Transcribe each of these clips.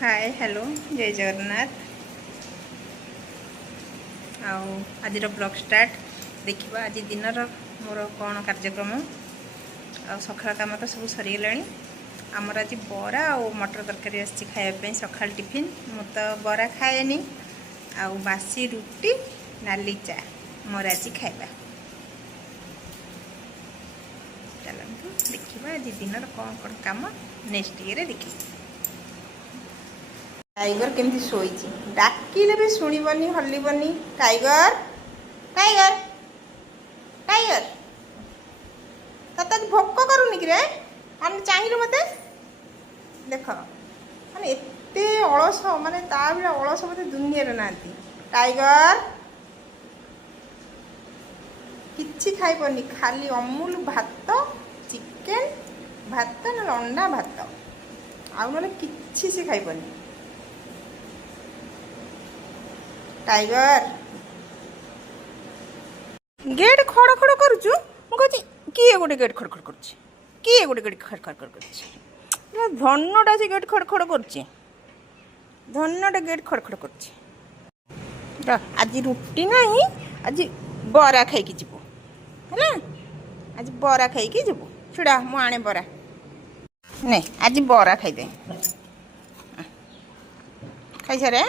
Hi hello जय जगन्नाथ। आज blog start देखा आज दिन मोर कौन कार्यक्रम सकाळ काम तो सब सरीगला। आमर आज बरा और मटर तरकारी आसी खायापी सका टिफिन मु तो बरा खाएनी बासी रुटी नाली चा मोर आज खाइबा। चलतु देखा आज दिन कौन कौन काम नेक्स्ट ईयर देखी। टाइगर केमती शोई डाकिले भी शुणबनी हलबनी। टाइगर टाइगर टाइगर तत भोक करूनी कि चाहिए मत देख माने एते अलस माने ता भी अलस मत दुनिया ना। टाइगर किछि खाइबनी खाली अमूल भात चिकेन भात ना अंडा भात आउ ना किछि से खाइबनी। टाइगर गेट खड़ खड़ करुचु किए गोटे गेट खड़ खड़ करुच्ची किए गोटे गेट खड़ खड़ करुच्ची धनटा से गेट खड़ खड़ करुच्ची धनटा गेट खड़ खड़ करुच्ची। आज रुटी नहीं आज बरा खाई जीवु है आज बरा खाई जीवु छुड़ा मु आने बरा नहीं आज बरा खाईदे खाई सारे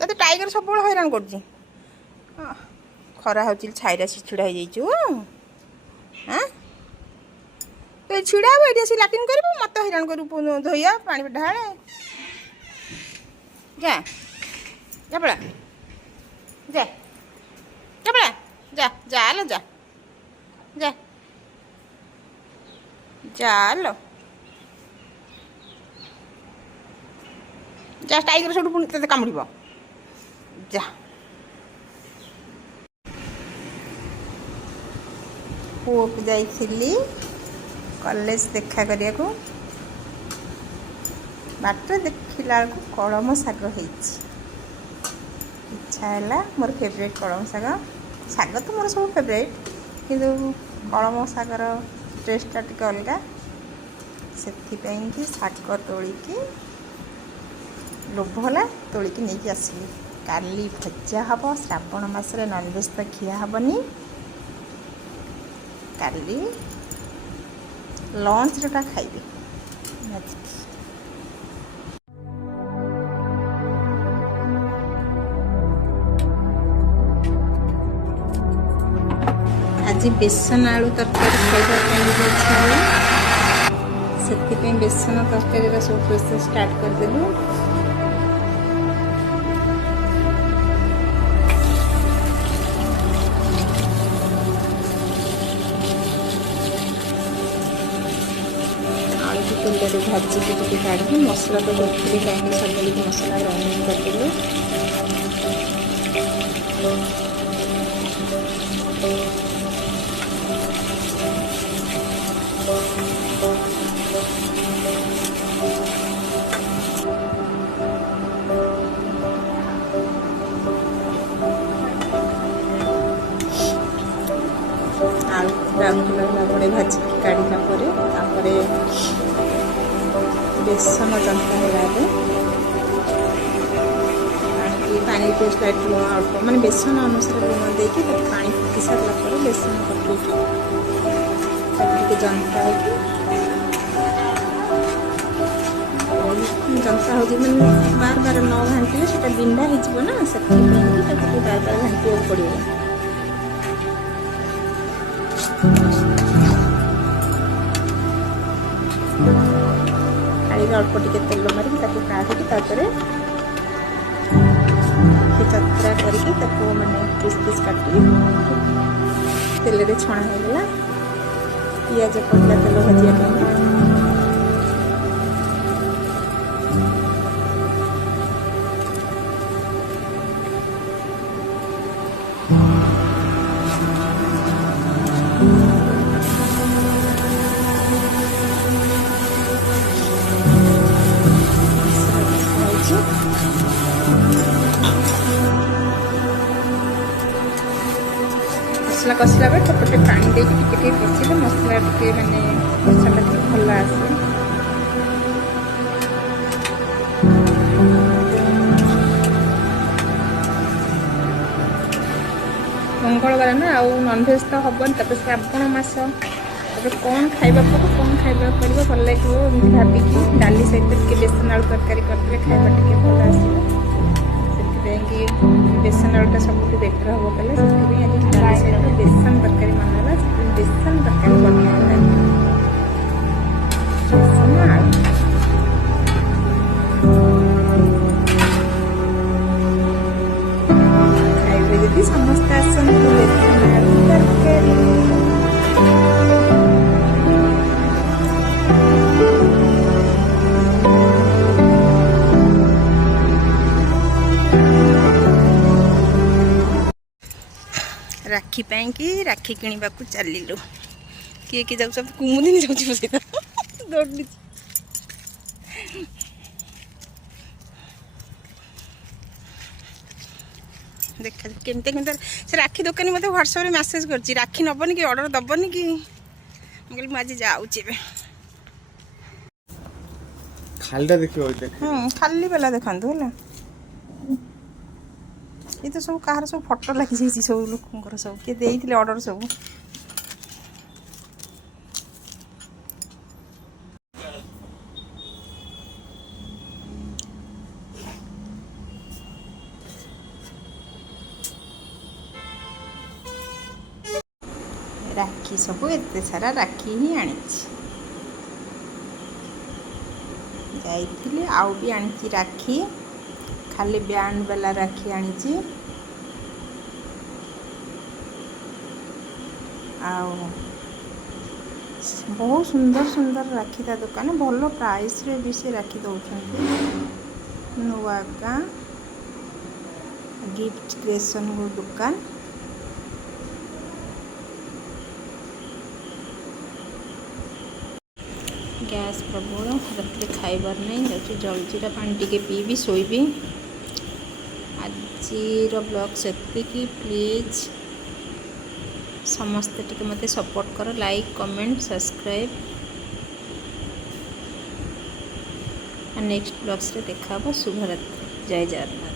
तो टाइगर सब हैरान कर खरा हो छाईरा सी छिड़ा हो हाँ तो छिड़ा ये सी लाट्रिन कर मत हैरान कर धोइया पानी ढाले जा जा पड़ा जा जा पड़ा जा जा लो जा जा जा लो जा टाइगर सब पुणी ते कामुड़ जा पुओ को जाइली कॉलेज देखा करिया को बाट देखला कलम शाग हो इच्छा है मोर फेवरेट कलम शाग शाग तो मोर सब फेवरेट किंतु कलम शागर टेस्टा टी अलग से शाग तोलिकी लोभ है तोलिकी नहीं आसली काली भजा हम श्रावण मासरे नॉनवेज तो खिया हेनी काली लंच टा खाइबे। आज बेसन आलू तरकारी खाइबा इच्छा से बेसन तरकारी सब प्रोसेस स्टार्ट करदेलु। तेल भाजी के काढ़ी मसला तो देखिए कहीं सब मसला ग्राइंडिंग करदेलु। ब्राउन कलर बड़े भाजी काढ़ला बेसन जंता है पानी को स्लाइट लुण अल्प माने बेसन अनुसार लुण देकी पानी फुटी सारा बेसन पकड़े जंता है जंता हो बार बार न घाटे से बिंडा हो से बार बार घाटे पड़े। अल्प टे तेल मारिक काढ़ी चतरा करके माने पीस पीस काटी तेल रे छणा होगला पियाज पड़ला तेल भाजिया मसला कषला बेले थोपटे पानी देके कषिले मसला टे माने मसला भल आसे। ମଙ୍ଗଳବାର ନା ଆଉ ନନଭେଜ୍ ତ ହେବନି, ତାପରେ ଶ୍ରାବଣ ମାସ, ତାପରେ କ'ଣ ଖାଇବା ପଡ଼ିବ କ'ଣ ଖାଇବା କରିବ ଭଲ ଲାଗିବ ଏମିତି ଭାବିକି ଡାଲି ସହିତ ଟିକେ ବେସନ ଆଳୁ ତରକାରୀ କରିଦେଲେ ଖାଇବା ଟିକେ ଭଲ ଆସିବ। ସେଥିପାଇଁକି ବେସନ ଆଳୁଟା ସବୁଠୁ ବେଟର ହେବ କଲେ, ସେଥିପାଇଁ ଆଜି ଡାଲି ସହିତ ବେସନ ତରକାରୀ ମନେ ହେଲା, ସେଥିପାଇଁ ବେସନ ତରକାରୀ ବନେଇବା ବେସନ ଆଳୁ। ଖାଇବେ ଯଦି ସମସ୍ତେ ଆସନ୍ତୁ ବେସନ ଆଳୁ ତରକାରୀ। ରାକ୍ଷୀ ପାଇଁକି ରାକ୍ଷୀ କିଣିବାକୁ ଚାଲିଲୁ। କିଏ କିଏ ଯାଉଛନ୍ତି? କୁମୁଦିନି ଯାଉଛି ମୋ ସହିତ ଦୌଡ଼ିଛି। ଦେଖା କେମିତି କେମିତି ସେ ରାକ୍ଷୀ ଦୋକାନୀ ମୋତେ ହ୍ୱାଟ୍ସଆପ୍ରେ ମେସେଜ୍ କରିଛି, ରାକ୍ଷୀ ନେବନି କି ଅର୍ଡ଼ର ଦେବନି କି? ମୁଁ କହିଲି ମୁଁ ଆଜି ଯାଉଛି ଏବେ। ଖାଲିଟା ଦେଖିବ ଖାଲି ବେଲା ଦେଖାନ୍ତୁ ହେଲା। ଏ ତ ସବୁ କାହାର ସବୁ ଫଟୋ ଲାଗିଯାଇଛି, ସବୁ ଲୋକଙ୍କର ସବୁ କିଏ ଦେଇଥିଲେ ଅର୍ଡ଼ର ସବୁ। ରାକ୍ଷୀ ସବୁ ଏତେ ସାରା ରାକ୍ଷୀ ହିଁ ଆଣିଛି। ଯାଇଥିଲି ଆଉ ବି ଆଣିଛି ରାକ୍ଷୀ, ଖାଲି ବ୍ୟାଣ୍ଡ ବାଲା ରାକ୍ଷୀ ଆଣିଛି। ଆଉ ବହୁତ ସୁନ୍ଦର ସୁନ୍ଦର ରାକ୍ଷୀ ତା ଦୋକାନ, ଭଲ ପ୍ରାଇସ୍ରେ ବି ସେ ରାକ୍ଷୀ ଦେଉଛନ୍ତି। ନୂଆ ଗାଁ ଗିଫ୍ଟ କ୍ରିଏସନ୍ ଦୋକାନ। ଗ୍ୟାସ୍ ପ୍ରବଳ, ରାତିରେ ଖାଇବାର ନାହିଁ, ଯାଉଛି ଜଲଜିରା ପାଣି ଟିକେ ପିଇବି ଶୋଇବି। ଆଜିର ବ୍ଲଗ୍ ସେତିକି। ପ୍ଲିଜ୍ ସମସ୍ତେ ଟିକେ ମୋତେ ସପୋର୍ଟ କର, ଲାଇକ୍ କମେଣ୍ଟ ସବସ୍କ୍ରାଇବ୍। ନେକ୍ସଟ ବ୍ଲଗ୍ସରେ ଦେଖା ହେବ। ଶୁଭରାତ୍ରି, ଜୟ ଜଗନ୍ନାଥ।